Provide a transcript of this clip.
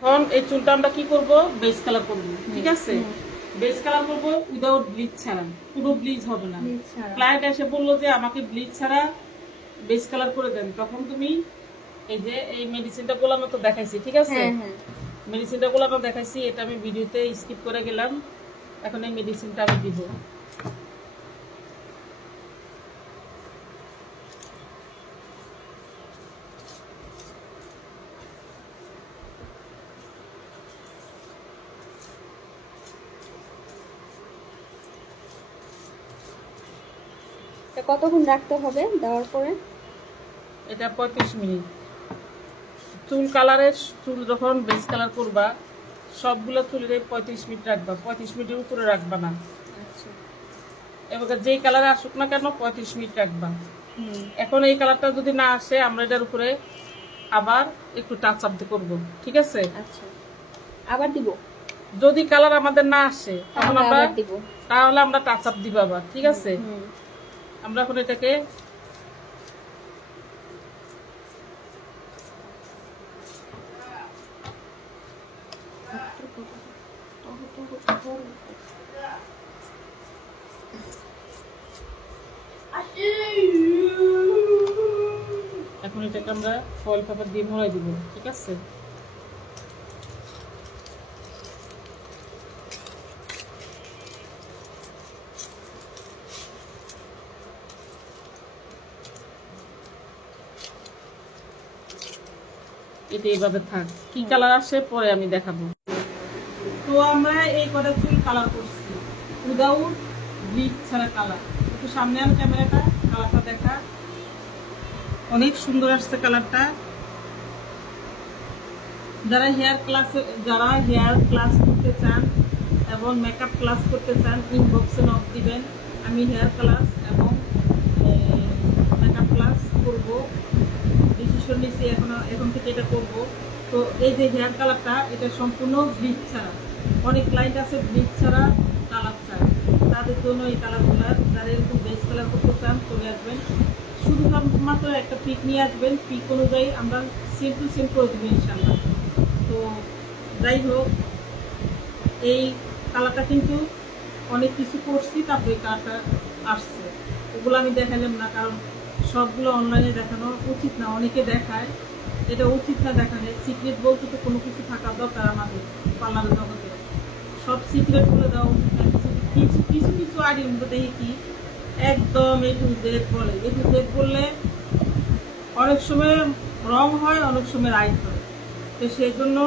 এখন এই চুলটা আমরা কি করব, বেস কালার করব। ঠিক আছে, বেস কালার করব উইদাউট ব্লিচ ছাড়া, পুরো ব্লিচ হবে না। ক্লায়েন্ট এসে বললো যে আমাকে ব্লিচ ছাড়া বেস কালার করে দেন, তখন তুমি এই যে এই মেডিসিনটা গোলানো তো দেখাইছি। ঠিক আছে, মেডিসিনটা গোলানো দেখাইছি, এটা আমি ভিডিওতে স্কিপ করে গেলাম। এখন এই মেডিসিনটা আমি দিব। কতক্ষণ রাখতে হবে দেওয়ার পরে? এটা 35 মিনিট। চুল কালারের চুল যখন বেস কালার করবা, সবগুলো চুলের 35 মিনিট রাখবা, 35 মিনিটের উপরে রাখবা না। আচ্ছা, এবার যেই কালারে আসুক না কেন 35 মিনিট রাখবা। এখন এই কালারটা যদি না আসে, আমরা এটার উপরে আবার একটু টাচ আপ করবো। ঠিক আছে, আচ্ছা, আবার দিব? যদি কালার আমাদের না আসে তখন আমরা আবার দিব, তাহলে আমরা টাচ আপ দিব আবার। ঠিক আছে, আমরা এখন এটাকে এখন এটাকে আমরা ফয়েল পেপার দিয়ে মোড়াই দিব। ঠিক আছে, এটা এইভাবে থাক, কি কালার আসে পরে আমি দেখাবো। তো আমরা এই কটা চুল কালার করছি উইদাউট ব্লিচ ছাড়া কালার। একটু সামনে আন ক্যামেরাটা, কালারটা দেখা, অনেক সুন্দর আসছে কালারটা। যারা হেয়ার ক্লাস করতে চান এবং মেকআপ ক্লাস করতে চান, ইনবক্সে নক দিবেন। আমি হেয়ার ক্লাস এবং মেকআপ ক্লাস করব, ডিসিশন নিয়েছি এখন থেকে এটা করব। তো এই যে হেয়ার কালারটা, এটা সম্পূর্ণ ব্লিচ ছাড়া। অনেক ক্লায়েন্ট আছে ব্লিচ ছাড়া কালার চায়, তাদের জন্য এই কালারগুলো। যারা এরকম বেস কালার করতে চান চলে আসবেন, শুধুমাত্র একটা পিক নিয়ে আসবেন, পিক অনুযায়ী আমরা সেম টু সেম করে দেবো ইনশাল্লাহ। তো যাই হোক, এই কালারটা কিন্তু অনেক কিছু করছি, তারপরে এই কালারটা আসছে। ওগুলো আমি দেখালাম না, কারণ সবগুলো অনলাইনে দেখানো উচিত না। অনেকে দেখায়, এটা উচিত না দেখানো। সিক্রেট বলতে তো কোনো কিছু থাকা দরকার আমাদের পার্লারের জগতে, সব সিক্রেট বলে দেওয়া উচিত না। কিছু কিছু কিছু আইডির মধ্যে দেখি কি একদম এ টু জেড বলে। এ টু জেড বললে অনেক সময় রং হয়, অনেক সময় রাইট হয়। তো সেই জন্য